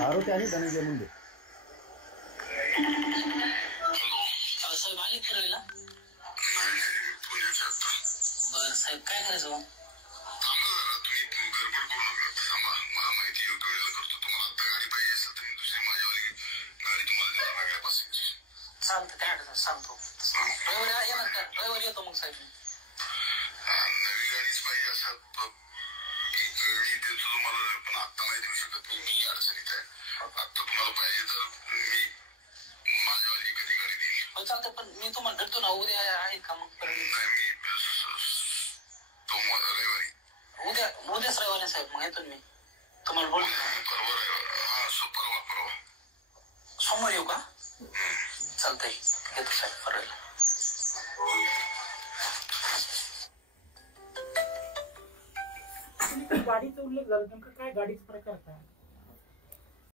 आरोपी आहे धनंजय मुंडे. साहेब आले फिरायला? बर साहेब काय करायचं मग? चालतं काय अडचण सांगतो. रविवारी येणार का? रविवारी येतो मग साहेब. नवी गाडीच पाहिजे असं मी देतो तुम्हाला, पण आत्ता नाही देऊ शकत. मी अडचणीत आहे. आत्ता तुम्हाला पाहिजे तर मी माझ्यावाली कधी गाडी देईल. हो चालतं, पण मी तुम्हाला भेटतो ना उद्या. आहेत का मग? नाही, मी रविवारी. उद्याच रविवारी साहेब मग येतो मी तुम्हाला बोलतो. परवा रविवार. हा परवा सोमवारी येऊ का? चालतंय, येतो साहेब परवा. गाडीचा उल्लेख झाला, नेमकं काय गाडीचा प्रकार काय?